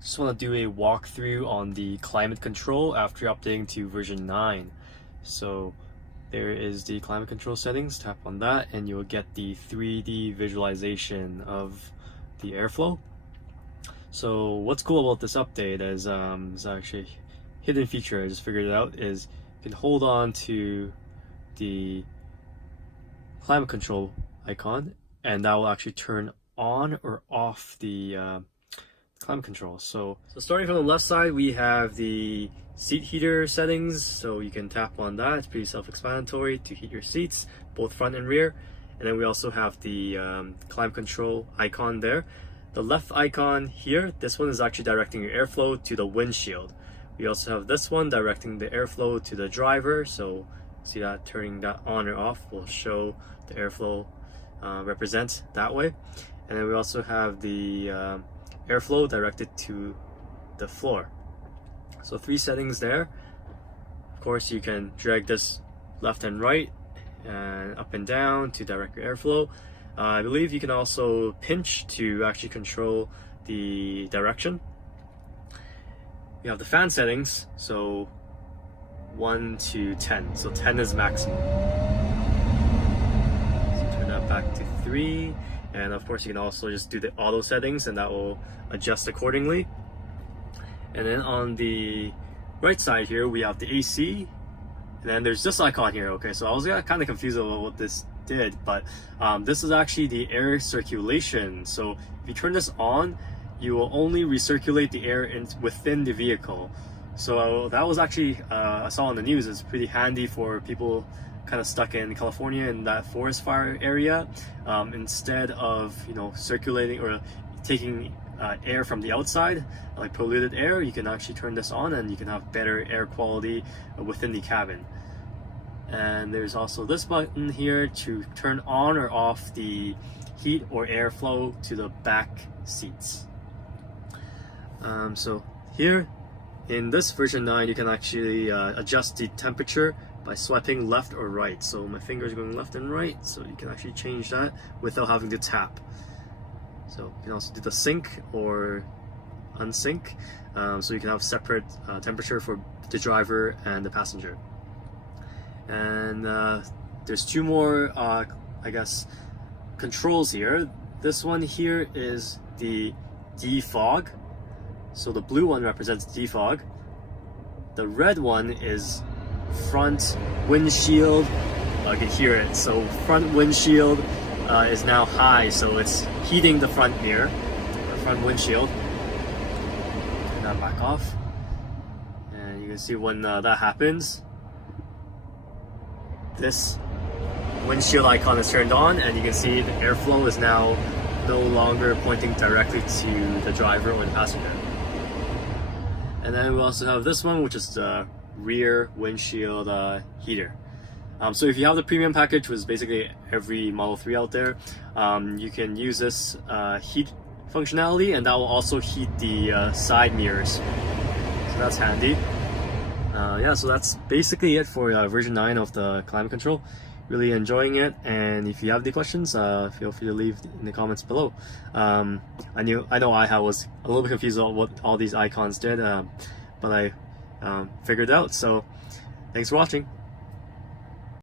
Just want to do a walkthrough on the climate control after updating to version 9. So there is the climate control settings, tap on that and you'll get the 3D visualization of the airflow. So what's cool about this update is it's actually a hidden feature I just figured it out, is you can hold on to the climate control icon and that will actually turn on or off the climate control. So starting from the left side, we have the seat heater settings. So you can tap on that. It's pretty self-explanatory to heat your seats, both front and rear. And then we also have the climate control icon there. The left icon here, this one is actually directing your airflow to the windshield. We also have this one directing the airflow to the driver. So see that turning that on or off will show the airflow represents that way. And then we also have the airflow directed to the floor. So 3 settings there. Of course, you can drag this left and right and up and down to direct your airflow. I believe you can also pinch to actually control the direction. You have the fan settings, so 1 to 10. So 10 is maximum. So turn that back to 3. And of course you can also just do the auto settings and that will adjust accordingly. And then on the right side here we have the AC, and then there's this icon here. Okay, so I was kind of confused about what this did, but this is actually the air circulation. So if you turn this on, you will only recirculate the air within the vehicle. So that was actually, I saw on the news, it's pretty handy for people kind of stuck in California in that forest fire area. Instead of circulating or taking air from the outside, like polluted air, you can actually turn this on and you can have better air quality within the cabin. And there's also this button here to turn on or off the heat or airflow to the back seats. So here in this version 9 you can actually adjust the temperature by swiping left or right. So my finger is going left and right, so you can actually change that without having to tap. So you can also do the sync or unsync, so you can have separate temperature for the driver and the passenger. And there's 2 more I guess controls here. This one here is the defog. So the blue one represents defog. The red one is front windshield. I can hear it. So front windshield is now high, so it's heating the front mirror, the front windshield. Turn that back off, and you can see when that happens, this windshield icon is turned on, and you can see the airflow is now no longer pointing directly to the driver or the passenger. And then we also have this one, which is the rear windshield heater. So if you have the premium package, which is basically every Model 3 out there, you can use this heat functionality, and that will also heat the side mirrors. So that's handy. Yeah, so that's basically it for version 9 of the climate control. Really enjoying it, and if you have any questions, feel free to leave in the comments below. I know I was a little bit confused about what all these icons did, but I figured it out. So thanks for watching.